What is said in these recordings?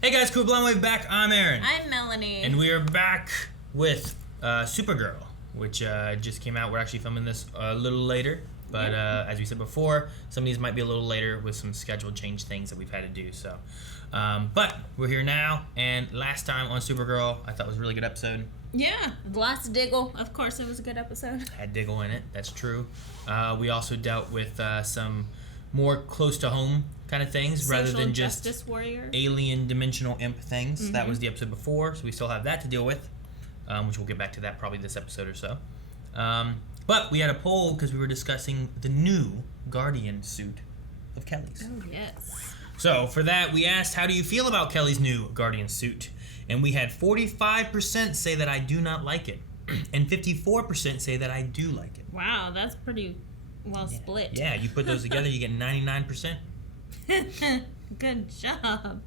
Hey guys, Cool Blonde Wave back. I'm Aaron. I'm Melanie. And we are back with Supergirl, which just came out. We're actually filming this a little later, but as we said before, some of these might be a little later with some schedule change things that we've had to do. So, but we're here now, and last time on Supergirl, I thought was a really good episode. Yeah, lots of Diggle. Of course, it was a good episode. Had Diggle in it. That's true. We also dealt with some more close to home kind of things rather than just warrior. Alien dimensional imp things. Mm-hmm. That was the episode before, so we still have that to deal with, which we'll get back to that probably this episode or so. But we had a poll because we were discussing the new Guardian suit of Kelly's. Oh, yes. So for that, we asked, how do you feel about Kelly's new Guardian suit? And we had 45% say that I do not like it, and 54% say that I do like it. Wow, that's pretty well split. Yeah, you put those together, you get 99%. Good job.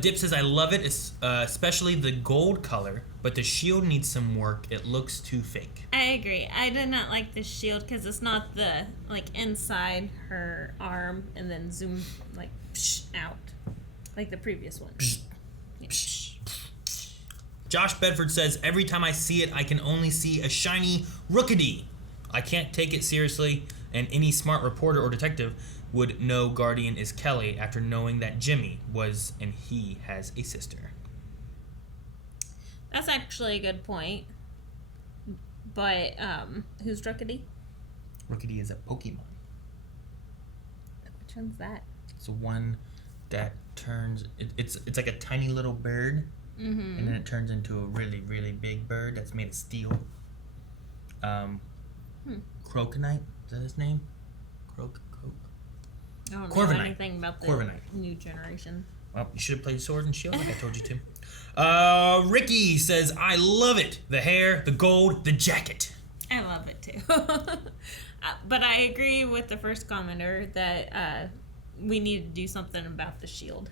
Dip says, I love it, especially the gold color, but the shield needs some work. It looks too fake. I agree. I did not like the shield because it's not the, inside her arm and then zoom, out. Like the previous one. Yeah. Josh Bedford says, every time I see it, I can only see a shiny rookity. I can't take it seriously, and any smart reporter or detective would know Guardian is Kelly after knowing that Jimmy was and he has a sister. That's actually a good point. But, who's Rookity? Rookity is a Pokemon. Which one's that? It's the one that turns... It's like a tiny little bird, and then it turns into a really, really big bird that's made of steel. Croconite, is that his name? I don't know Corviknight. anything about the Corviknight. new generation. Well, you should have played Sword and Shield like I told you to. Ricky says, I love it. The hair, the gold, the jacket. I love it too. But I agree with the first commenter that we need to do something about the shield.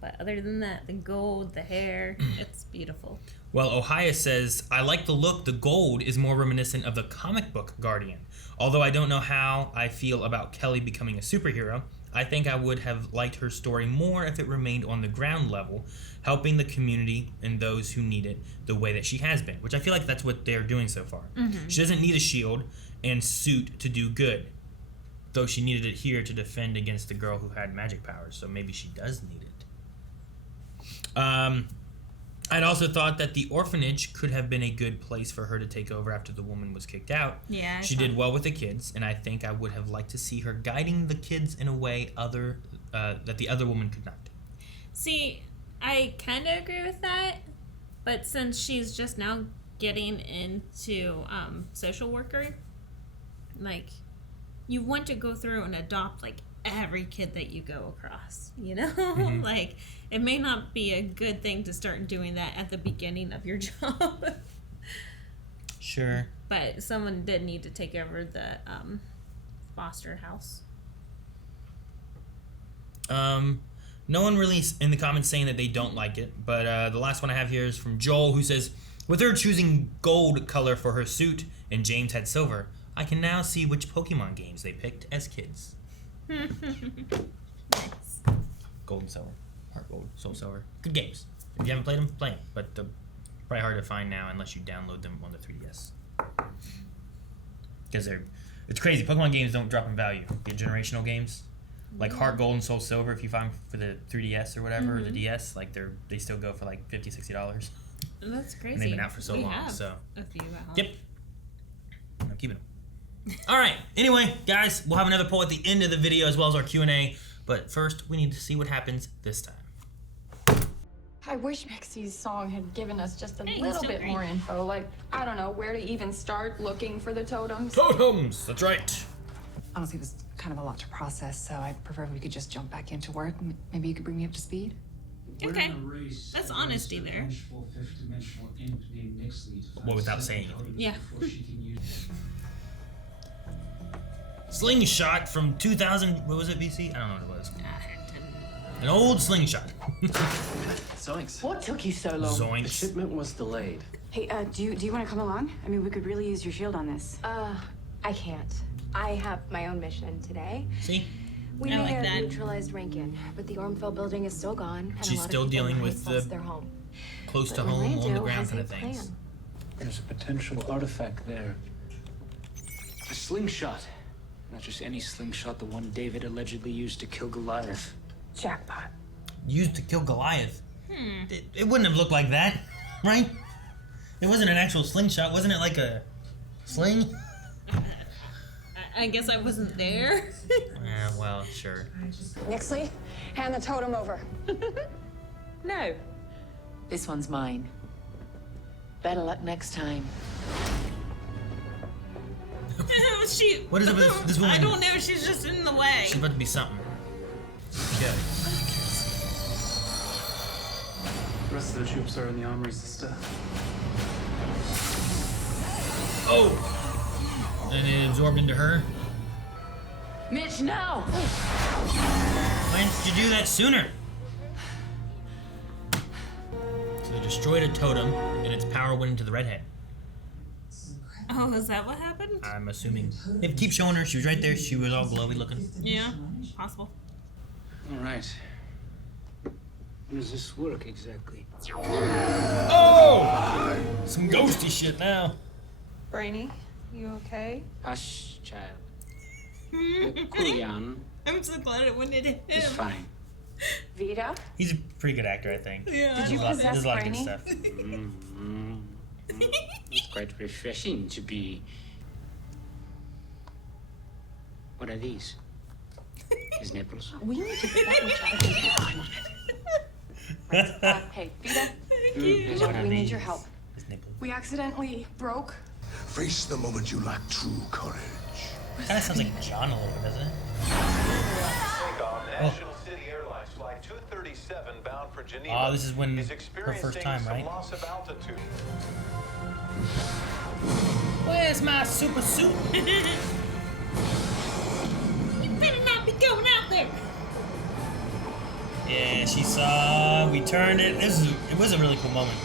But other than that, the gold, the hair, it's beautiful. Well, Ohio says, I like the look. The gold is more reminiscent of the comic book Guardian. Although I don't know how I feel about Kelly becoming a superhero, I think I would have liked her story more if it remained on the ground level, helping the community and those who need it the way that she has been, which I feel like that's what they're doing so far. Mm-hmm. She doesn't need a shield and suit to do good, though she needed it here to defend against the girl who had magic powers, so maybe she does need it. I'd also thought that the orphanage could have been a good place for her to take over after the woman was kicked out. Yeah, she did well with the kids, and I think I would have liked to see her guiding the kids in a way that the other woman could not. See, I kind of agree with that, but since she's just now getting into social worker, you want to go through and adopt every kid that you go across, you know? Mm-hmm. It may not be a good thing to start doing that at the beginning of your job. Sure. But someone did need to take over the foster house. No one really in the comments saying that they don't like it, but the last one I have here is from Joel, who says, with her choosing gold color for her suit and James had silver, I can now see which Pokemon games they picked as kids. Nice. Gold and silver. Heart gold, soul silver. Good games. If you haven't played them, play them. But they're probably hard to find now unless you download them on the 3DS. Because it's crazy. Pokemon games don't drop in value. The generational games, like Heart Gold and Soul Silver, if you find them for the 3DS or whatever, or the DS, they still go for $50, $60. That's crazy. And they've been out for so long. Have so a few at home. Yep. I'm keeping them. All right. Anyway, guys, we'll have another poll at the end of the video as well as our Q&A. But first, we need to see what happens this time. I wish Mixie's song had given us just a little bit more info. I don't know, where to even start looking for the totems. Totems! That's right. Honestly, it was kind of a lot to process, so I'd prefer if we could just jump back into work. Maybe you could bring me up to speed? Okay. That's honesty there. Well, without saying anything. Yeah. Slingshot from 2000, what was it, BC? I don't know what it was. An old slingshot. Zoinks. What took you so long? Zoinks. The shipment was delayed. Hey, do you want to come along? I mean, we could really use your shield on this. I can't. I have my own mission today. See? We I may like have that. neutralized Rankin, but the Ormfeld building is still gone. And She's a lot still of people dealing might with have lost the their home. close to But home, on the Orlando ground has kind a of things. plan. There's a potential artifact there. A slingshot. Not just any slingshot, the one David allegedly used to kill Goliath. Jackpot. Used to kill Goliath. It wouldn't have looked like that, right? It wasn't an actual slingshot. Wasn't it like a sling? I guess I wasn't there. Yeah, well, sure. Nixley, hand the totem over. No. This one's mine. Better luck next time. She. What is it with this woman? I don't know. She's just in the way. She's about to be something. Okay. The rest of the troops are in the armory, sister. Oh! And it absorbed into her. Mitch, no! Why didn't you do that sooner? So they destroyed a totem, and its power went into the redhead. Oh, is that what happened? I'm assuming. They keep showing her. She was right there. She was all glowy looking. Yeah, possible. All right. How does this work exactly? Oh! Some ghosty shit now. Brainy, you okay? Hush, child. Kuyan I'm so glad it went into is him. fine. Vita? He's a pretty good actor, I think. Yeah. Did you There's possess a lot of good Brainy? stuff. It's quite refreshing to be. What are these? His nipples? We need to get that much out of Hey, Vita, Yes, what are we need these? your help. His nipple. We accidentally broke. Face the moment you lack true courage. Kind of sounds like John a little bit, doesn't it? National City Airlines Flight 237 bound for Geneva. Oh, this is when is her experiencing first time, some right? loss of altitude. Where's my super suit? You better not be going out there. Yeah, she saw. We turned it. It was a really cool moment.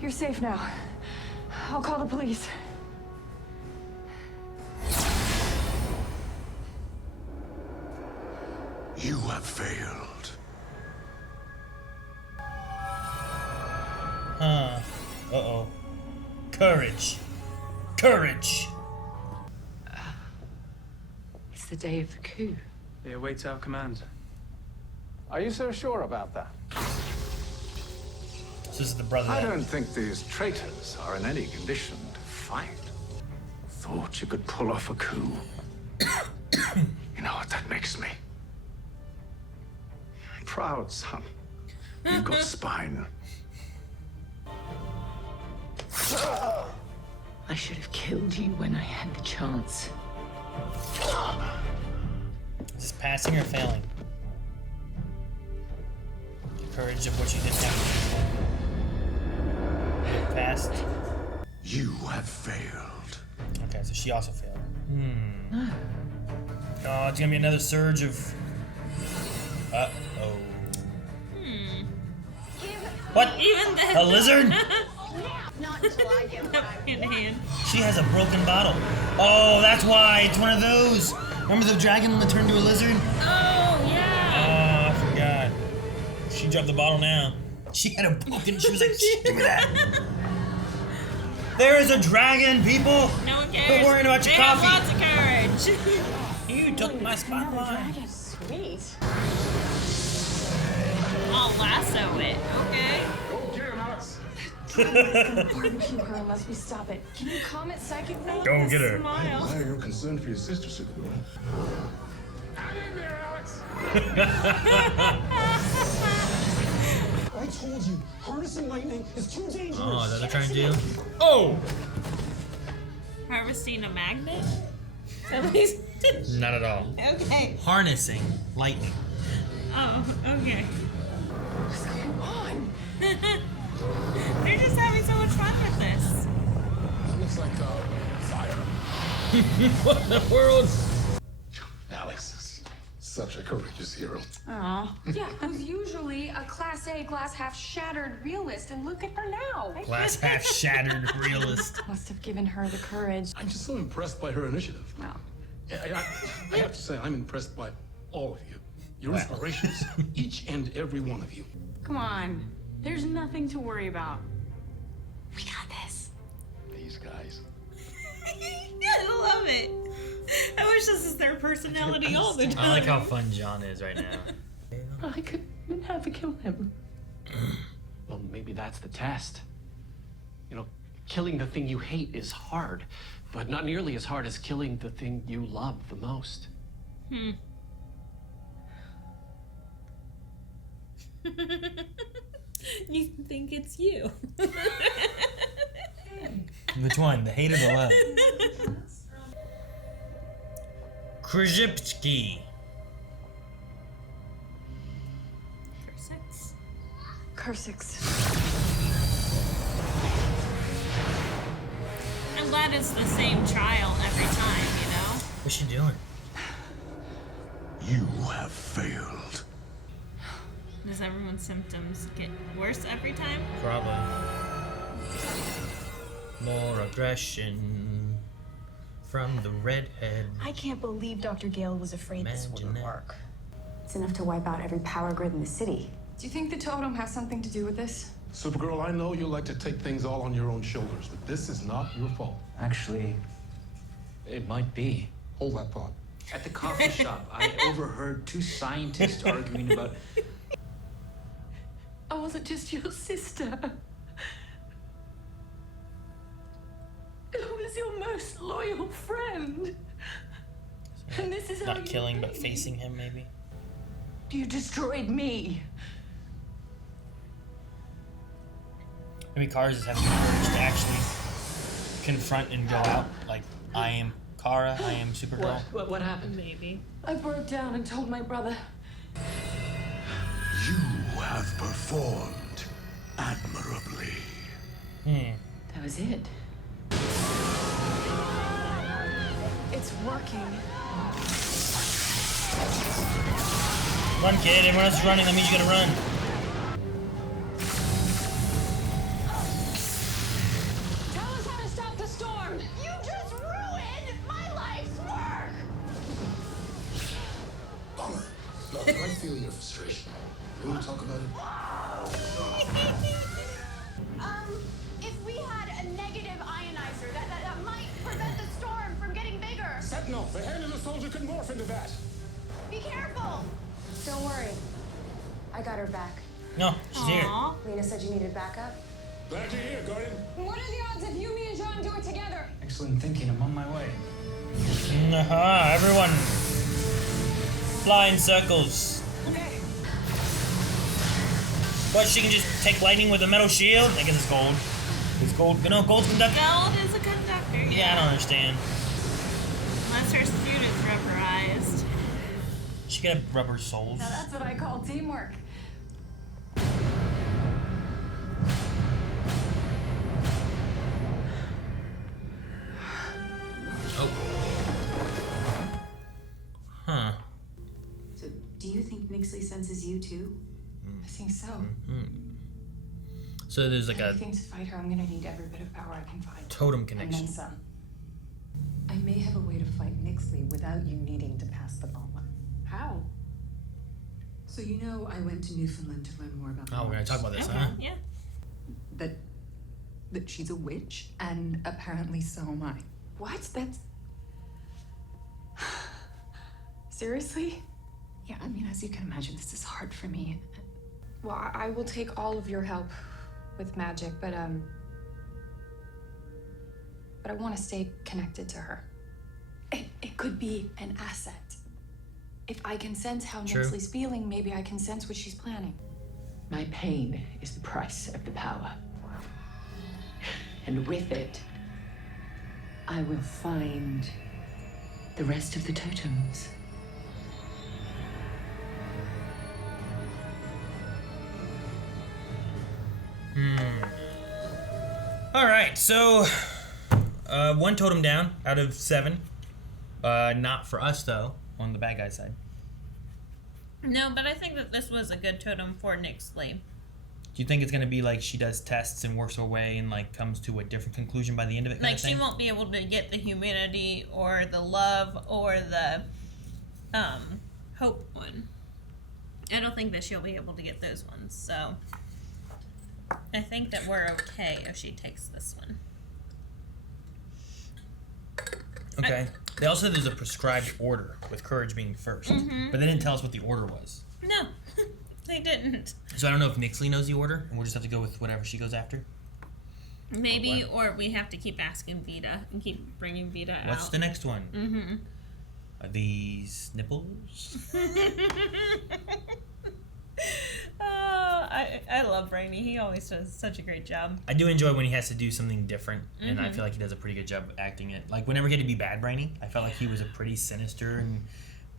You're safe now. I'll call the police. You have failed. Huh. Uh-oh. Courage. Courage. It's the day of the coup. They await our command. Are you so sure about that? So this is the brother. I that- don't think these traitors are in any condition to fight. Thought you could pull off a coup. You know what that makes me? Proud son. You've got spine. I should have killed you when I had the chance. Is this passing or failing? The courage of what you didn't have. It passed. You have failed. Okay, so she also failed. Oh, it's gonna be another surge of. Uh-oh. What? Even the A lizard? Not until I get in hand. She has a broken bottle. Oh, that's why. It's one of those. Remember the dragon that turned to a lizard? Oh yeah. Oh, I forgot. She dropped the bottle now. She had a broken. She was like, give me that. There is a dragon, people. No one cares. Quit worrying about your they coffee. have lots of courage. You took my spotlight. Sweet. I'll lasso it. Okay. Barbecue her unless we stop it. Can you comment psychically? Go get her. Smile. Why are you concerned for your sister, Supergirl? I told you, harnessing lightning is too dangerous. Oh, is that what they're trying to do? Oh! Harvesting a magnet? At least. Not at all. Okay. Harnessing lightning. Oh, okay. What's going on? They're just having so much fun with this. Looks like fire. What in the world? Alex is such a courageous hero. Aw. Yeah, who's usually a Class A, glass half shattered realist, and look at her now. Glass half shattered realist. Must have given her the courage. I'm just so impressed by her initiative. Well, I have to say, I'm impressed by all of you. Your inspirations, each and every one of you. Come on. There's nothing to worry about. We got this. These guys. I love it. I wish this is their personality all the time. I like how fun John is right now. I could never kill him. Well, maybe that's the test. You know, killing the thing you hate is hard, but not nearly as hard as killing the thing you love the most. You think it's you. Which one? The hate or the love? Krzyzewski. Cursix. I'm glad it's the same trial every time, you know? What's she doing? You have failed. Does everyone's symptoms get worse every time? Probably. More aggression from the redhead. I can't believe Dr. Gale was afraid this wouldn't Imagine it. work. It's enough to wipe out every power grid in the city. Do you think the totem has something to do with this? Supergirl, I know you like to take things all on your own shoulders, but this is not your fault. Actually, it might be. Hold that thought. At the coffee shop, I overheard two scientists arguing about. I wasn't just your sister. I was your most loyal friend. And this is how Not killing, but facing him, maybe. You destroyed me. Maybe Kara's just having the courage to actually confront and go out. Like, I am Kara, I am Supergirl. What happened? Maybe. I broke down and told my brother. You have performed admirably. That was it. It's working. Run, kid. Everyone else is running. That means you gotta run. Tell us how to stop the storm. You just ruined my life's work. Bummer. Look, I feel your frustration. You want to talk about it? If we had a negative ionizer, that might prevent the storm from getting bigger. Sentinel, the hand of the soldier could morph into that. Be careful. Don't worry. I got her back. No, she's here. Aw. Lena said you needed backup. Glad you're here, Guardian. What are the odds if you, me, and John do it together? Excellent thinking. I'm on my way. Everyone. Fly in circles. Okay. What, she can just take lightning with a metal shield? I guess it's gold. It's gold. No, gold's conductor. Gold is a conductor. Yeah, I don't understand. Unless her suit is rubberized. She could have rubber soles. Now that's what I call teamwork. Oh. Huh. So, do you think Nixley senses you too? I think so. So there's like a Anything to fight her, I'm gonna need every bit of power I can find. totem And connection. then some. I may have a way to fight Nixley without you needing to pass the gauntlet. How? So you know I went to Newfoundland to learn more about the Oh, we're gonna talk about this, Okay, huh? yeah. that she's a witch, and apparently so am I. What? That's... Seriously? Yeah, I mean, as you can imagine, this is hard for me. Well, I will take all of your help with magic, but I want to stay connected to her. It could be an asset. If I can sense how True. Nixley's feeling, maybe I can sense what she's planning. My pain is the price of the power. And with it, I will find the rest of the totems. Alright, so one totem down out of 7. Not for us though, on the bad guy side. No, but I think that this was a good totem for Nixley. Do you think it's going to be like she does tests and works her way and like comes to a different conclusion by the end of it? Like she won't be able to get the humanity or the love or the hope one. I don't think that she'll be able to get those ones. So I think that we're okay if she takes this one. Okay. They also said there's a prescribed order with courage being first, but they didn't tell us what the order was. No, they didn't. So I don't know if Nixley knows the order, and we'll just have to go with whatever she goes after. Maybe, or we have to keep asking Vita and keep bringing Vita out. What's the next one? Are these nipples? I love Brainy. He always does such a great job. I do enjoy when he has to do something different, and I feel like he does a pretty good job of acting it. Like, whenever he had to be bad Brainy, I felt like he was a pretty sinister and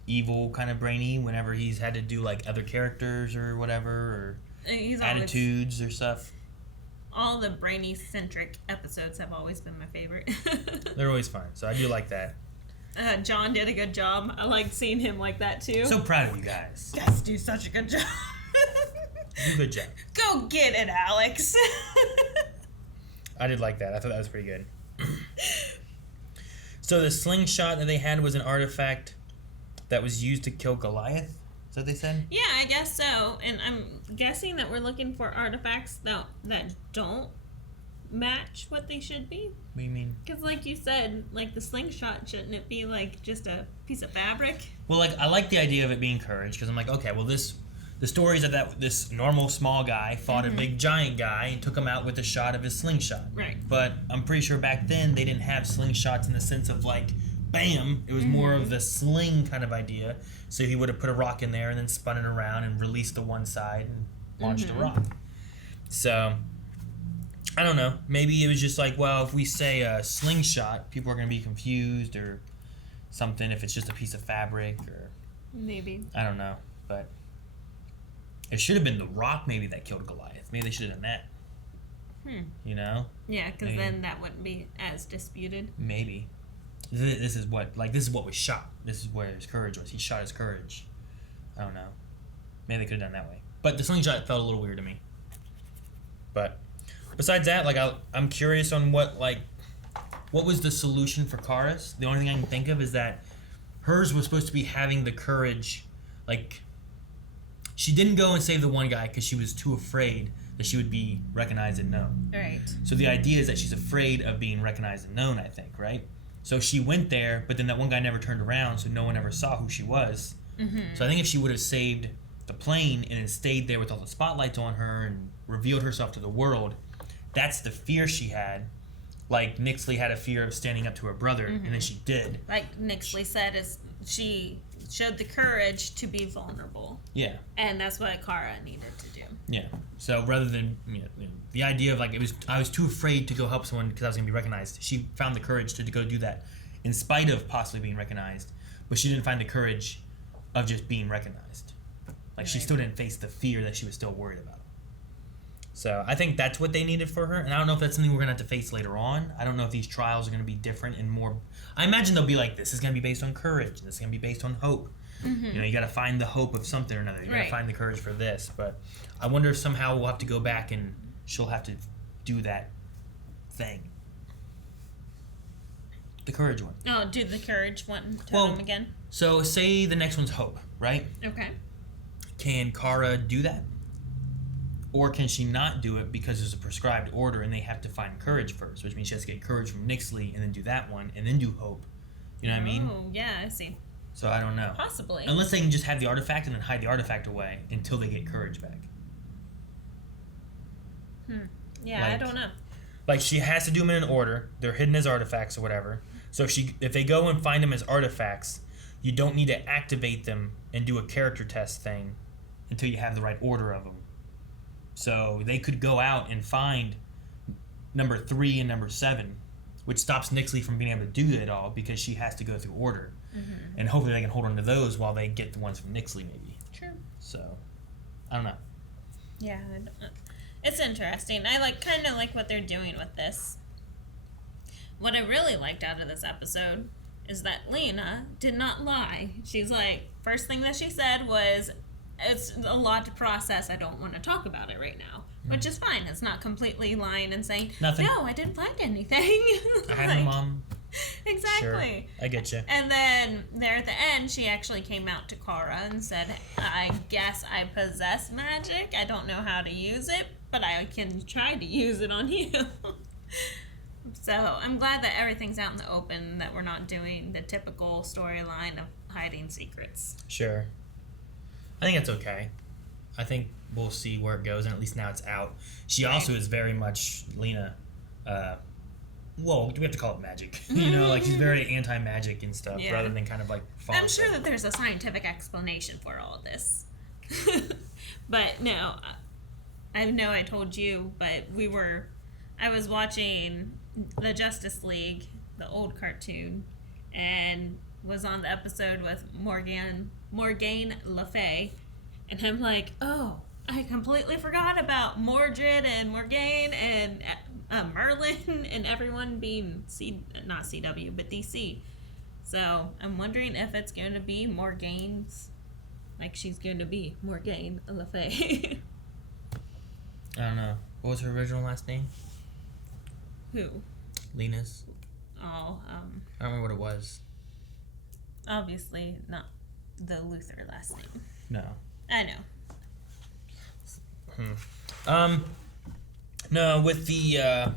evil kind of Brainy whenever he's had to do, like, other characters or whatever, or He's attitudes or stuff. All the Brainy-centric episodes have always been my favorite. They're always fun, so I do like that. John did a good job. I liked seeing him like that, too. So proud of you guys. You guys do such a good job. Do a good job. Go get it, Alex. I did like that. I thought that was pretty good. So the slingshot that they had was an artifact that was used to kill Goliath? Is that what they said? Yeah, I guess so. And I'm guessing that we're looking for artifacts that don't match what they should be. What do you mean? Because like you said, like the slingshot, shouldn't it be like just a piece of fabric? Well, like, I like the idea of it being courage, because I'm like, okay, well, the stories of this normal small guy fought a big giant guy and took him out with a shot of his slingshot. Right. But I'm pretty sure back then they didn't have slingshots in the sense of like, bam. It was more of the sling kind of idea. So he would have put a rock in there and then spun it around and released the one side and launched the rock. So I don't know. Maybe it was just like, well, if we say a slingshot, people are going to be confused or something if it's just a piece of fabric or... Maybe. I don't know, but... It should have been the rock maybe that killed Goliath. Maybe they should have done that. You know? Yeah, because then that wouldn't be as disputed. Maybe. This is what was shot. This is where his courage was. He shot his courage. I don't know. Maybe they could have done that way. But the slingshot felt a little weird to me. But besides that, like I'm curious on what was the solution for Kara's. The only thing I can think of is that hers was supposed to be having the courage, like she didn't go and save the one guy because she was too afraid that she would be recognized and known. Right. So the idea is that she's afraid of being recognized and known, I think, right? So she went there, but then that one guy never turned around, so no one ever saw who she was. So I think if she would have saved the plane and then stayed there with all the spotlights on her and revealed herself to the world, that's the fear she had. Like Nixley had a fear of standing up to her brother, and then she did. Like Nixley said, is she showed the courage to be vulnerable. Yeah. And that's what Kara needed to do. Yeah. So rather than the idea of like I was too afraid to go help someone because I was gonna be recognized. She found the courage to go do that, in spite of possibly being recognized, but she didn't find the courage of just being recognized. Like she still didn't face the fear that she was still worried about. So I think that's what they needed for her, and I don't know if that's something we're gonna have to face later on. I don't know if these trials are gonna be different and more. I imagine they'll be like this is gonna be based on courage. This is gonna be based on hope. You know, you gotta find the hope of something or another. You gotta find the courage for this. But I wonder if somehow we'll have to go back and she'll have to do that thing. The courage one. Oh, do the courage one totem again. So say the next one's hope, right? Okay. Can Kara do that? Or can she not do it because there's a prescribed order and they have to find courage first, which means she has to get courage from Nixley and then do that one and then do hope. You know what I mean? Oh, yeah, I see. So I don't know. Possibly. Unless they can just have the artifact and then hide the artifact away until they get courage back. Yeah, I don't know. Like she has to do them in an order. They're hidden as artifacts or whatever. So if they go and find them as artifacts, you don't need to activate them and do a character test thing until you have the right order of them. So they could go out and find number 3 and number 7, which stops Nixley from being able to do it all because she has to go through order. And hopefully they can hold on to those while they get the ones from Nixley, maybe. True. So, I don't know. Yeah, it's interesting. I kind of like what they're doing with this. What I really liked out of this episode is that Lena did not lie. She's like, first thing that she said was, it's a lot to process. I don't want to talk about it right now, which is fine. It's not completely lying and saying, Nothing. No, I didn't find anything. I had my mom. Exactly. Sure, I get you. And then there at the end, she actually came out to Kara and said, I guess I possess magic. I don't know how to use it, but I can try to use it on you. So I'm glad that everything's out in the open, that we're not doing the typical storyline of hiding secrets. Sure. I think that's okay. I think we'll see where it goes, and at least now it's out. She also is very much Lena. Well, do we have to call it magic? You know, like she's very anti-magic and stuff, rather than kind of like. I'm sure that there's a scientific explanation for all of this. But no, I know I told you, but I was watching the Justice League, the old cartoon, and was on the episode with Morgan Le Fay, and I'm like, oh, I completely forgot about Mordred and Morgane and Merlin and everyone being not CW but DC. So I'm wondering if it's going to be Morgane's, like she's going to be Morgane Le Fay. I don't know. What was her original last name? Who? Lena's. Oh, I don't remember what it was. Obviously not the Luther last name. No. I know. No, with the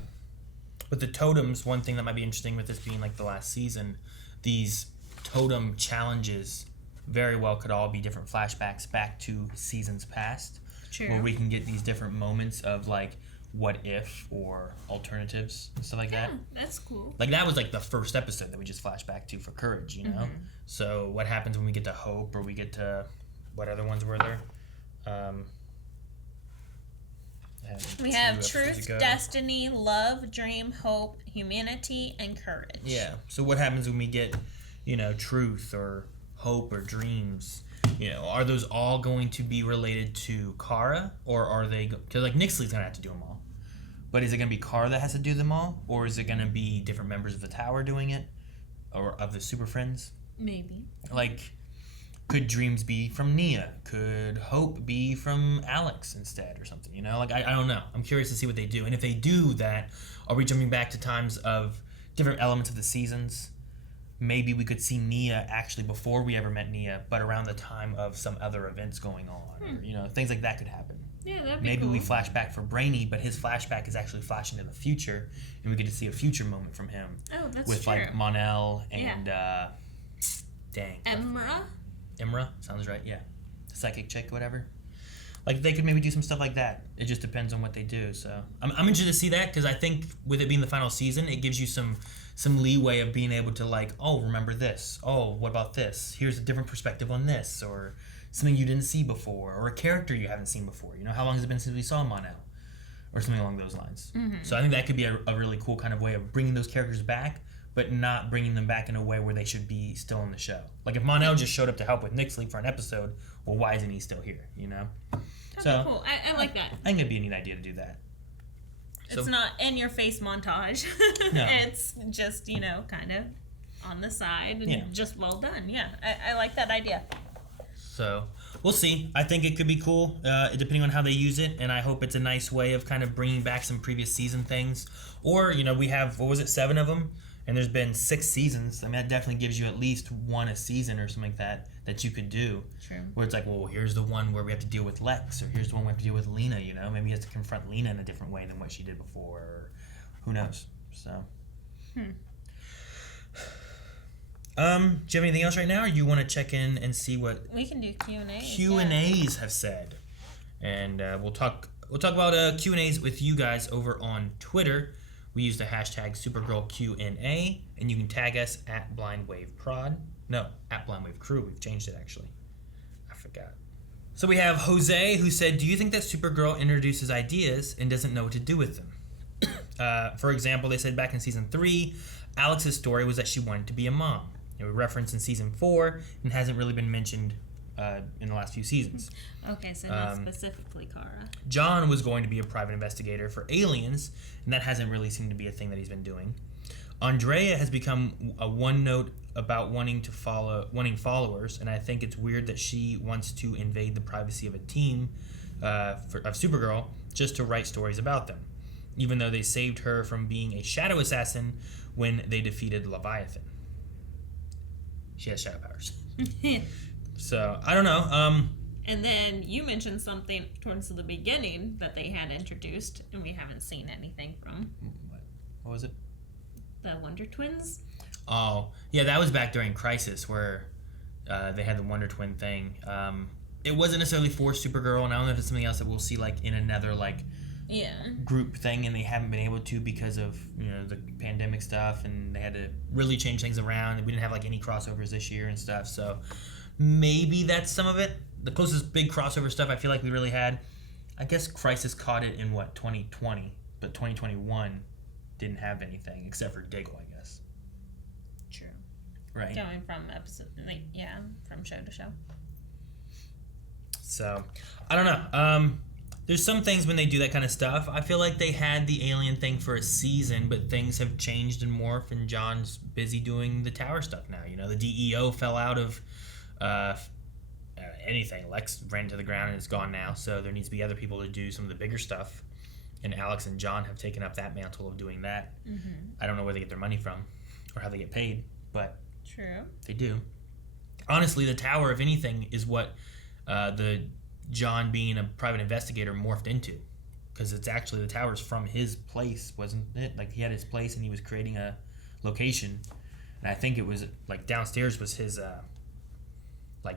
totems, one thing that might be interesting with this being like the last season, these totem challenges very well could all be different flashbacks back to seasons past. True. Where we can get these different moments of like what if or alternatives and stuff like that. That's cool. Like that was like the first episode that we just flashed back to for Courage, you know? So what happens when we get to Hope, or we get to what other ones were there? We have Truth, Destiny, Love, Dream, Hope, Humanity, and Courage. Yeah. So what happens when we get, you know, Truth or Hope or Dreams? You know, are those all going to be related to Kara, or are they? Because like Nixley's gonna have to do them all, but is it gonna be Kara that has to do them all, or is it gonna be different members of the Tower doing it, or of the Super Friends? Maybe. Like, could Dreams be from Nia? Could Hope be from Alex instead, or something? You know, like I don't know. I'm curious to see what they do, and if they do that, are we jumping back to times of different elements of the seasons? Maybe we could see Nia actually before we ever met Nia, but around the time of some other events going on. Or, you know, things like that could happen. Yeah, that'd be Maybe cool. we flash back for Brainy, but his flashback is actually flashing to the future, and we get to see a future moment from him. Oh, that's with true. like Monel and Imra, sounds right. Yeah, the psychic chick, whatever. Like they could maybe do some stuff like that. It just depends on what they do. So I'm interested to see that, because I think with it being the final season, it gives you some leeway of being able to like, oh, remember this. Oh, what about this? Here's a different perspective on this, or something you didn't see before, or a character you haven't seen before. You know, how long has it been since we saw Monel, or something along those lines. So I think that could be a really cool kind of way of bringing those characters back, but not bringing them back in a way where they should be still in the show. Like if Monel just showed up to help with Nixley for an episode, well, why isn't he still here? You know. That'd be cool. I like that. I think it'd be a neat idea to do that. It's not in your face montage. No. It's just, you know, kind of on the side and just well done. Yeah, I like that idea. So we'll see. I think it could be cool, depending on how they use it, and I hope it's a nice way of kind of bringing back some previous season things. Or, you know, we have, 7 of them? And there's been 6 seasons. I mean, that definitely gives you at least one a season or something like that you could do. True. Where it's like, well, here's the one where we have to deal with Lex, or here's the one we have to deal with Lena, you know? Maybe he has to confront Lena in a different way than what she did before, or who knows? So. Do you have anything else right now, or you want to check in and see what We can do Q&As. Q&As have said? And we'll talk about Q&As with you guys over on Twitter. We use the hashtag Supergirl Q&A, and you can tag us at BlindWaveProd. No, at BlindWaveCrew. We've changed it, actually. I forgot. So we have Jose, who said, do you think that Supergirl introduces ideas and doesn't know what to do with them? For example, they said back in Season 3, Alex's story was that she wanted to be a mom. It was referenced in Season 4 and hasn't really been mentioned in the last few seasons. Okay, so not specifically Kara. John was going to be a private investigator for aliens, and that hasn't really seemed to be a thing that he's been doing. Andrea has become a one-note about wanting followers, and I think it's weird that she wants to invade the privacy of a team of Supergirl just to write stories about them, even though they saved her from being a shadow assassin when they defeated Leviathan. She has shadow powers. So, I don't know. And then you mentioned something towards the beginning that they had introduced, and we haven't seen anything from. What was it? The Wonder Twins. Oh, yeah, that was back during Crisis where they had the Wonder Twin thing. It wasn't necessarily for Supergirl, and I don't know if it's something else that we'll see like in another group thing, and they haven't been able to because of the pandemic stuff, and they had to really change things around, and we didn't have like any crossovers this year and stuff. So maybe that's some of it. The closest big crossover stuff I feel like we really had, I guess Crisis caught it in 2020, but 2021 didn't have anything except for Diggle, I guess. True. Right. Going from episode, from show to show. So, I don't know. There's some things when they do that kind of stuff. I feel like they had the alien thing for a season, but things have changed and morphed, and John's busy doing the tower stuff now. The DEO fell out of anything. Lex ran to the ground and is gone now, so there needs to be other people to do some of the bigger stuff. And Alex and John have taken up that mantle of doing that. Mm-hmm. I don't know where they get their money from or how they get paid, but true, they do. Honestly, the tower, if anything, is what the John being a private investigator morphed into, because it's actually the tower's from his place, wasn't it? Like he had his place and he was creating a location, and I think it was like downstairs was his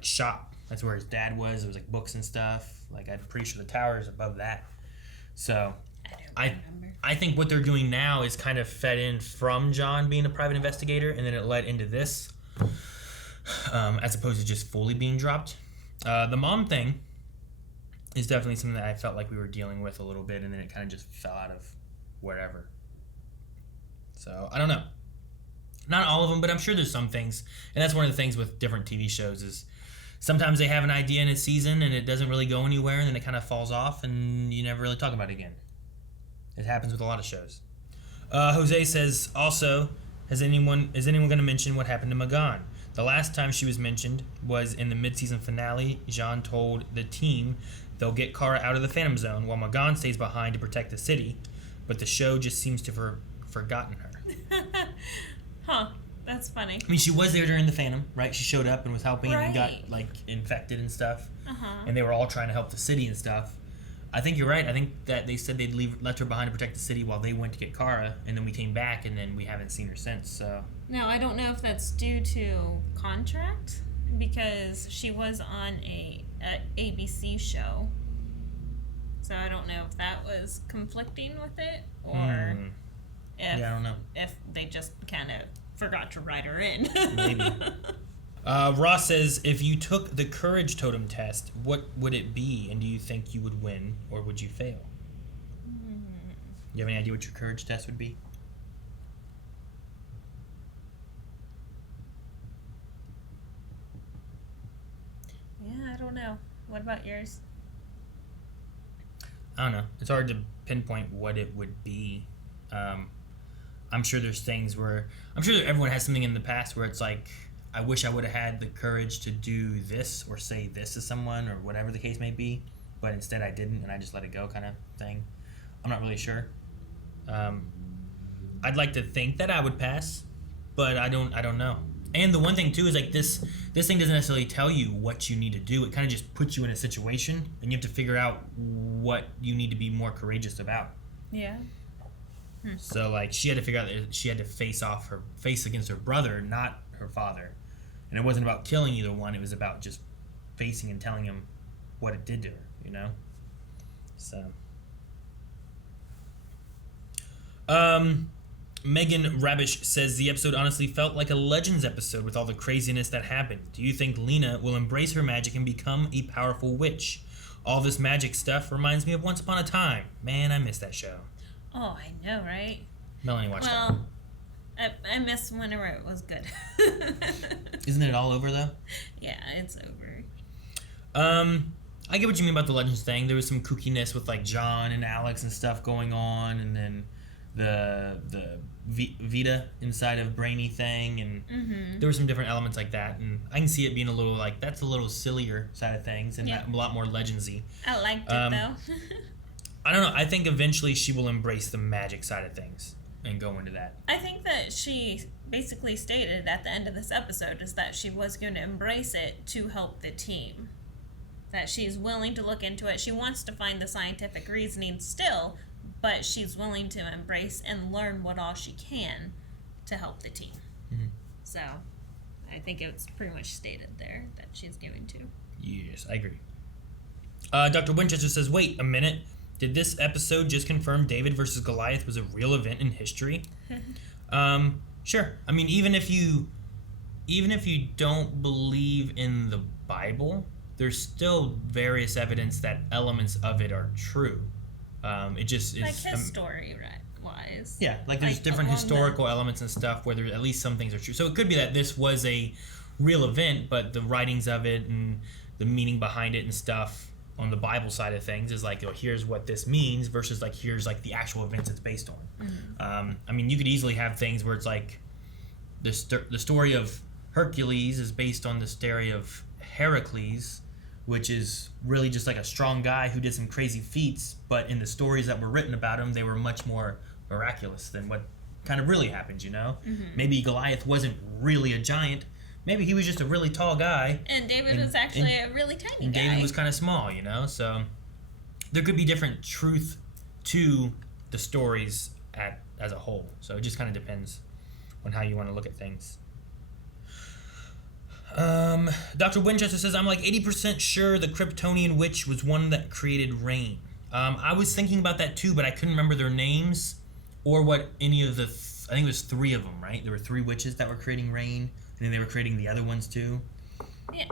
shop. That's where his dad was. There was like books and stuff. Like I'm pretty sure the tower is above that. So I think what they're doing now is kind of fed in from John being a private investigator, and then it led into this, as opposed to just fully being dropped. The mom thing is definitely something that I felt like we were dealing with a little bit, and then it kind of just fell out of wherever. So I don't know. Not all of them, but I'm sure there's some things, and that's one of the things with different TV shows is sometimes they have an idea in a season and it doesn't really go anywhere, and then it kind of falls off and you never really talk about it again. It happens with a lot of shows. Jose says, also, is anyone going to mention what happened to Magan? The last time she was mentioned was in the mid-season finale. Jean told the team they'll get Kara out of the Phantom Zone while Magan stays behind to protect the city, but the show just seems to have forgotten her. Huh. That's funny. I mean, she was there during the Phantom, right? She showed up and was helping and got, infected and stuff. Uh-huh. And they were all trying to help the city and stuff. I think you're right. I think that they said they'd left her behind to protect the city while they went to get Kara, and then we came back, and then we haven't seen her since, so... Now, I don't know if that's due to contract, because she was on a ABC show. So I don't know if that was conflicting with it, or if, I don't know. If they just kind of forgot to write her in. Maybe. Ross says, if you took the courage totem test, what would it be, and do you think you would win, or would you fail? You have any idea what your courage test would be? Yeah, I don't know. What about yours? I don't know. It's hard to pinpoint what it would be. I'm sure there's things where... I'm sure that everyone has something in the past where it's like, I wish I would have had the courage to do this or say this to someone or whatever the case may be, but instead I didn't and I just let it go kind of thing. I'm not really sure. I'd like to think that I would pass, but I don't know. And the one thing too is like this thing doesn't necessarily tell you what you need to do. It kind of just puts you in a situation and you have to figure out what you need to be more courageous about. Yeah. So like she had to figure out that she had to face against her brother, not her father. And it wasn't about killing either one, it was about just facing and telling him what it did to her, you know? So Megan Rabish says the episode honestly felt like a Legends episode with all the craziness that happened. Do you think Lena will embrace her magic and become a powerful witch? All this magic stuff reminds me of Once Upon a Time. Man, I miss that show. Oh, I know, right? Melanie watched that. Well, I miss whenever it was good. Isn't it all over, though? Yeah, it's over. I get what you mean about the Legends thing. There was some kookiness with, like, John and Alex and stuff going on, and then Vita inside of Brainy thing, and there were some different elements like that, and I can see it being a little like that's a little sillier side of things and a lot more Legendsy. I liked it though. I don't know. I think eventually she will embrace the magic side of things and go into that. I think that she basically stated at the end of this episode is that she was going to embrace it to help the team. That she's willing to look into it. She wants to find the scientific reasoning still, but she's willing to embrace and learn what all she can to help the team. So, I think it's pretty much stated there that she's going to. Yes, I agree. Dr. Winchester says, wait a minute. Did this episode just confirm David versus Goliath was a real event in history? Sure. I mean, even if you don't believe in the Bible, there's still various evidence that elements of it are true. It just is... Like his story, wise. Yeah, like there's different historical elements and stuff where there, at least some things are true. So it could be that this was a real event, but the writings of it and the meaning behind it and stuff on the Bible side of things is like, oh, here's what this means versus like, here's like the actual events it's based on. I mean, you could easily have things where it's like the story of Hercules is based on the story of Heracles, which is really just like a strong guy who did some crazy feats, but in the stories that were written about him, they were much more miraculous than what kind of really happened, you know? Maybe Goliath wasn't really a giant. Maybe he was just a really tall guy. And David was actually a really tiny and guy. David was kind of small, you know? So there could be different truth to the stories as a whole. So it just kind of depends on how you want to look at things. Dr. Winchester says, I'm like 80% sure the Kryptonian witch was one that created rain. I was thinking about that too, but I couldn't remember their names or what any of the... I think it was 3 of them, right? There were 3 witches that were creating rain, and then they were creating the other ones too. Yeah.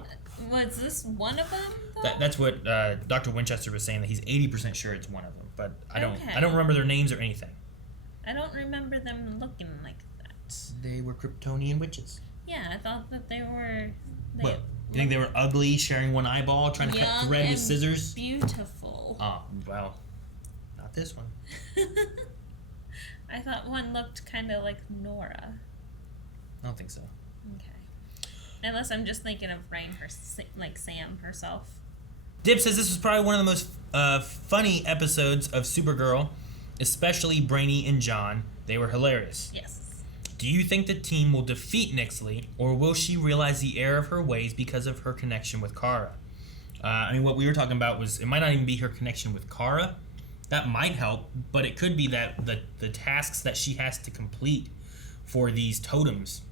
Was this one of them, though? That's what Dr. Winchester was saying, that he's 80% sure it's one of them, but I don't remember their names or anything. I don't remember them looking like that. They were Kryptonian witches. Yeah, I thought that they were... What? You think they were ugly, sharing one eyeball, trying to cut thread with scissors? Beautiful. Oh, well, not this one. I thought one looked kind of like Nora. I don't think so. Okay. Unless I'm just thinking of Rain, like Sam herself. Dip says this was probably one of the most funny episodes of Supergirl, especially Brainy and John. They were hilarious. Yes. Do you think the team will defeat Nixley, or will she realize the error of her ways because of her connection with Kara? I mean, what we were talking about was, it might not even be her connection with Kara. That might help, but it could be that the tasks that she has to complete for these totems,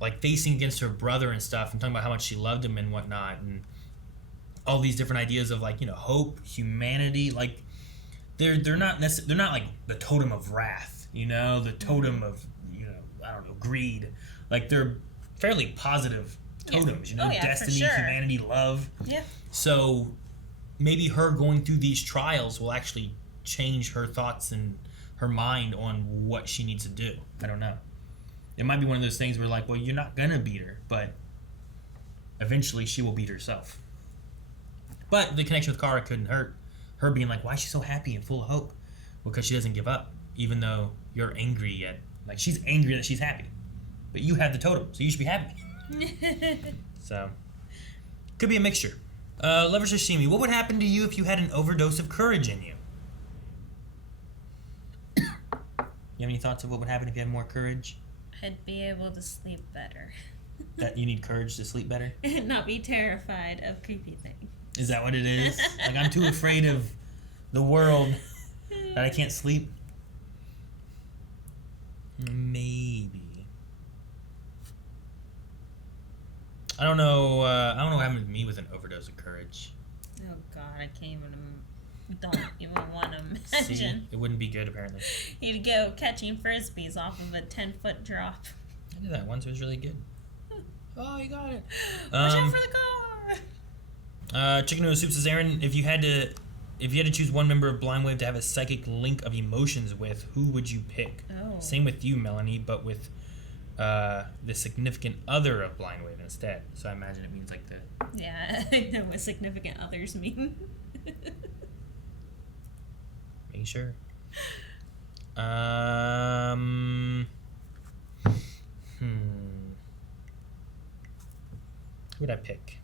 like facing against her brother and stuff, and talking about how much she loved him and whatnot, and all these different ideas of, like, you know, hope, humanity, like, they're not like the totem of wrath, you know, the totem of, you know, I don't know, greed. Like, they're fairly positive totems, you know, destiny, humanity, love. Yeah. So maybe her going through these trials will actually change her thoughts and her mind on what she needs to do. I don't know. It might be one of those things where, like, well, you're not gonna beat her, but eventually she will beat herself. But the connection with Kara couldn't hurt. Her being like, why is she so happy and full of hope? Well, because she doesn't give up, even though you're angry at, like, she's angry that she's happy. But you have the totem, so you should be happy. So, could be a mixture. Lover Sashimi, what would happen to you if you had an overdose of courage in you? You have any thoughts of what would happen if you had more courage? I'd be able to sleep better. That you need courage to sleep better? And not be terrified of creepy things. Is that what it is? Like, I'm too afraid of the world that I can't sleep? Maybe. I don't know what happened to me with an overdose of courage. Oh God, I can't don't even want to imagine. See, it wouldn't be good, apparently. You'd go catching frisbees off of a 10-foot drop. I did that once. It was really good. Oh, you got it. Watch out for the car. Chicken Noodle Soup says, Aaron, if you had to choose one member of Blind Wave to have a psychic link of emotions with, who would you pick? Oh. Same with you, Melanie, but with the significant other of Blind Wave instead. So I imagine it means like the... Yeah, I know what significant others mean. Making sure. Who'd I pick?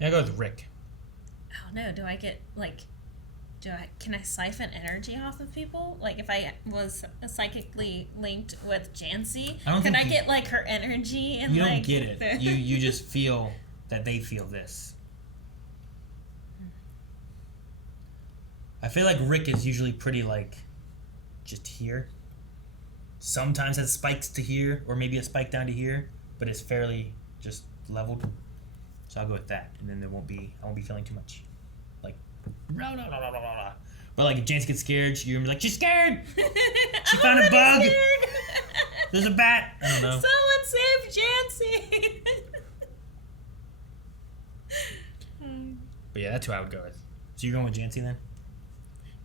I'll go with Rick. Oh no, do I get like can I siphon energy off of people? Like if I was psychically linked with Jancy, could I get like her energy and you like don't get it. You just feel that they feel this. I feel like Rick is usually pretty like just here. Sometimes has spikes to here, or maybe a spike down to here, but it's fairly just leveled. So I'll go with that, and then I won't be feeling too much. Like, rah, rah, rah, rah, rah, rah. But like if Jance gets scared, you're gonna be like, she's scared. She found a bug. There's a bat. I don't know. Someone save Jancy. But yeah, that's who I would go with. So you're going with Jancy then?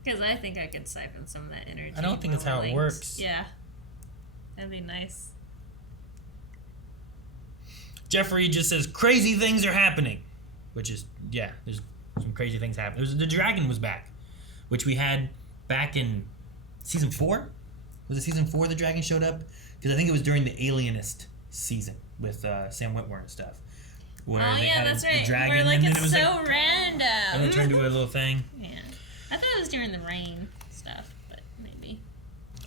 Because I think I could siphon some of that energy. I don't think that's how it works. Yeah. That'd be nice. Jeffrey just says crazy things are happening, which is there's some crazy things happening. The dragon was back, which we had back in season 4. Was it season 4 the dragon showed up? Because I think it was during the Alienist season with Sam Witwer and stuff. Oh yeah, that's right. Where like it's so random. And it turned into a little thing. Yeah, I thought it was during the rain stuff, but maybe.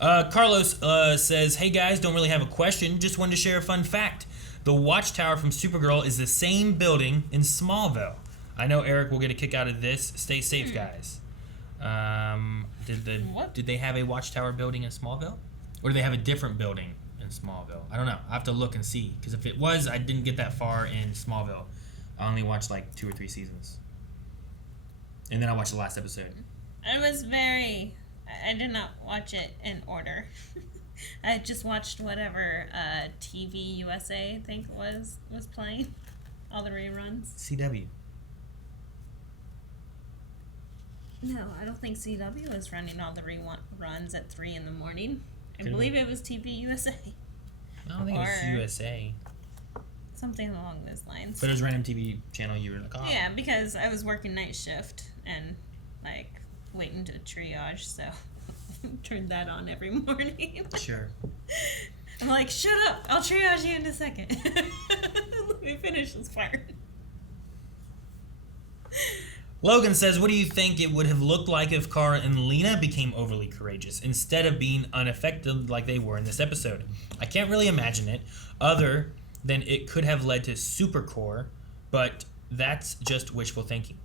Carlos says, "Hey guys, don't really have a question. Just wanted to share a fun fact. The Watchtower from Supergirl is the same building in Smallville. I know Eric will get a kick out of this. Stay safe, guys." Did they have a Watchtower building in Smallville? Or do they have a different building in Smallville? I don't know. I have to look and see. Because if it was, I didn't get that far in Smallville. I only watched like 2 or 3 seasons. And then I watched the last episode. I did not watch it in order. I just watched whatever TV USA, I think was playing. All the reruns. CW. No, I don't think CW was running all the reruns at 3 in the morning. I believe it was TV USA. I don't think it was USA. Something along those lines. But it was a random TV channel you were like, oh. Yeah, because I was working night shift and like waiting to triage, so turned that on every morning. Sure. I'm like, shut up! I'll triage you in a second. Let me finish this part. Logan says, what do you think it would have looked like if Kara and Lena became overly courageous instead of being unaffected like they were in this episode? I can't really imagine it, other than it could have led to Supercore, but that's just wishful thinking.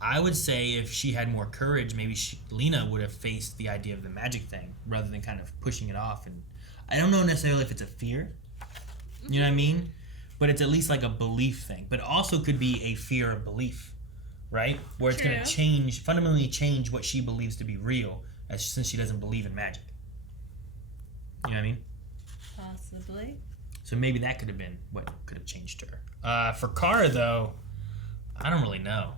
I would say if she had more courage, maybe Lena would have faced the idea of the magic thing rather than kind of pushing it off. And I don't know necessarily if it's a fear, you know what I mean? But it's at least like a belief thing. But it also could be a fear of belief, right? Where it's going to fundamentally change what she believes to be real, since she doesn't believe in magic. You know what I mean? Possibly. So maybe that could have been what could have changed her. For Kara, though, I don't really know.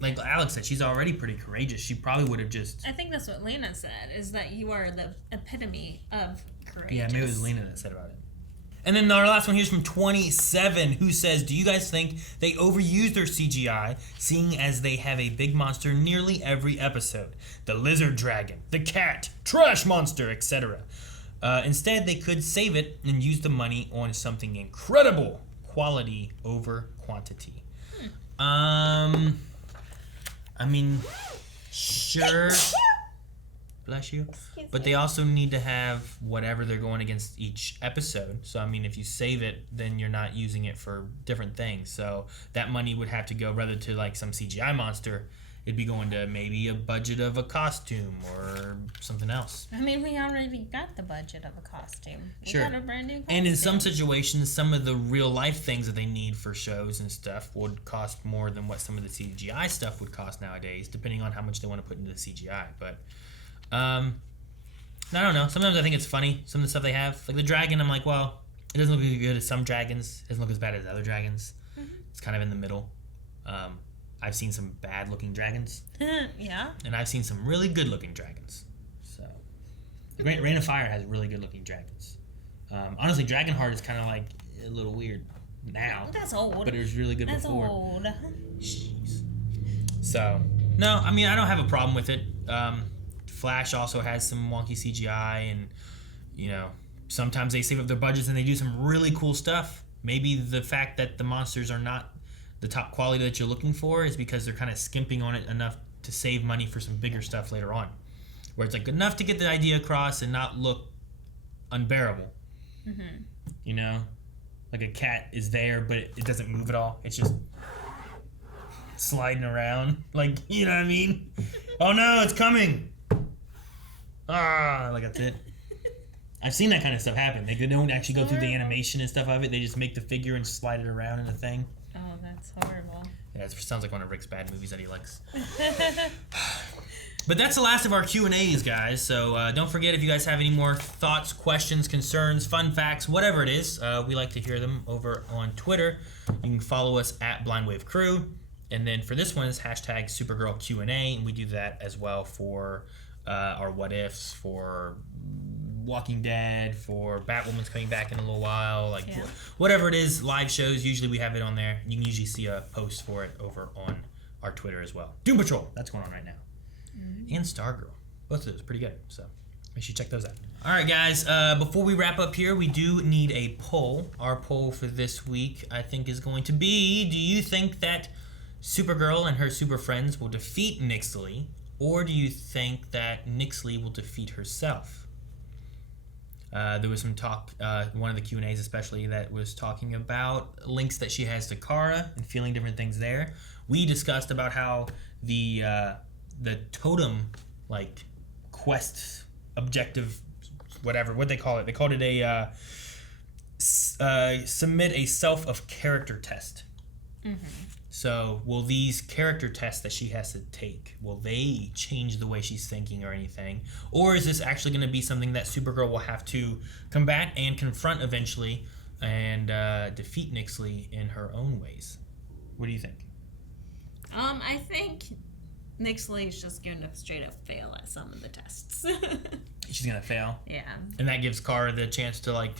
Like Alex said, she's already pretty courageous. She probably would have just... I think that's what Lena said, is that you are the epitome of courage. Yeah, maybe it was Lena that said about it. And then our last one here is from 27, who says, do you guys think they overused their CGI, seeing as they have a big monster nearly every episode? The lizard dragon, the cat, trash monster, etc. Instead, they could save it and use the money on something incredible. Quality over quantity. I mean, sure. Bless you. But they also need to have whatever they're going against each episode. So, I mean, if you save it, then you're not using it for different things. So that money would have to go rather to like some CGI monster. It'd be going to maybe a budget of a costume or something else. I mean, we already got the budget of a costume. Sure. We got a brand new costume. And in some situations, some of the real life things that they need for shows and stuff would cost more than what some of the CGI stuff would cost nowadays, depending on how much they want to put into the CGI. But I don't know. Sometimes I think it's funny, some of the stuff they have. Like the dragon, I'm like, well, it doesn't look as good as some dragons. It doesn't look as bad as other dragons. Mm-hmm. It's kind of in the middle. I've seen some bad-looking dragons. Yeah. And I've seen some really good-looking dragons. So, Rain of Fire has really good-looking dragons. Honestly, Dragonheart is kind of like a little weird now. That's old. But it was really good before. That's old. Jeez. So, no, I mean, I don't have a problem with it. Flash also has some wonky CGI, and sometimes they save up their budgets and they do some really cool stuff. Maybe the fact that the monsters are not the top quality that you're looking for is because they're kind of skimping on it enough to save money for some bigger stuff later on, where it's like enough to get the idea across and not look unbearable. Like a cat is there, but it doesn't move at all. It's just sliding around. Like, you know what I mean? Oh no, it's coming. Like that's it. I've seen that kind of stuff happen. They don't actually go through the animation and stuff of it. They just make the figure and slide it around in a thing. Oh, that's horrible. Yeah, it sounds like one of Rick's bad movies that he likes. But that's the last of our Q&As, guys. So don't forget, if you guys have any more thoughts, questions, concerns, fun facts, whatever it is, we like to hear them over on Twitter. You can follow us at Blindwave Crew. And then for this one is hashtag Supergirl Q&A. And we do that as well for our what ifs, for Walking Dead, for Batwoman's coming back in a little while, whatever it is, live shows, usually we have it on there. You can usually see a post for it over on our Twitter as well. Doom Patrol, that's going on right now. And Stargirl, both of those pretty good, so make sure you check those out. All right, guys, before we wrap up here, we do need a poll. Our poll for this week, I think, is going to be, do you think that Supergirl and her super friends will defeat Nixley, or do you think that Nixley will defeat herself? There was some talk, one of the Q&As especially, that was talking about links that she has to Kara and feeling different things there. We discussed about how the totem, quest, objective, what they call it. They called it a submit a self of character test. So will these character tests that she has to take, will they change the way she's thinking or anything? Or is this actually going to be something that Supergirl will have to combat and confront eventually and defeat Nixley in her own ways? What do you think? I think Nixley's just going to straight up fail at some of the tests. She's going to fail? Yeah. And that gives Kara the chance to,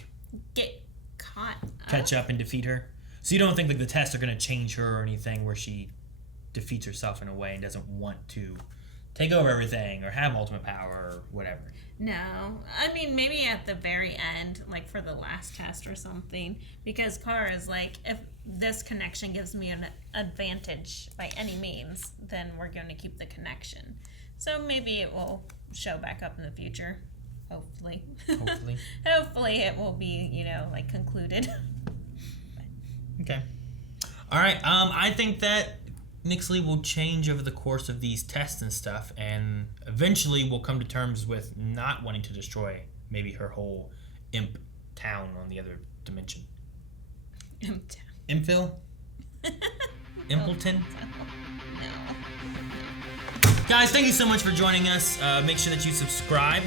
get caught catch up and defeat her? So you don't think the tests are going to change her or anything where she defeats herself in a way and doesn't want to take over everything or have ultimate power or whatever? No. I mean, maybe at the very end, for the last test or something, because Kara's if this connection gives me an advantage by any means, then we're going to keep the connection. So maybe it will show back up in the future. Hopefully. Hopefully it will be, concluded. Okay. All right. I think that Nixley will change over the course of these tests and stuff, and eventually will come to terms with not wanting to destroy maybe her whole imp town on the other dimension. Imp town. Impville? Impleton? No. Guys, thank you so much for joining us. Make sure that you subscribe.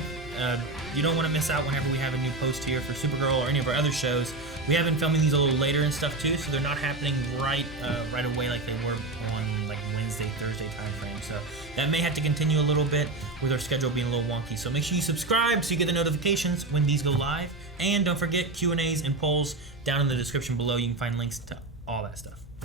You don't want to miss out whenever we have a new post here for Supergirl or any of our other shows. We have been filming these a little later and stuff too, so they're not happening right away like they were on Wednesday, Thursday time frame. So that may have to continue a little bit with our schedule being a little wonky. So make sure you subscribe so you get the notifications when these go live. And don't forget Q&As and polls down in the description below. You can find links to all that stuff.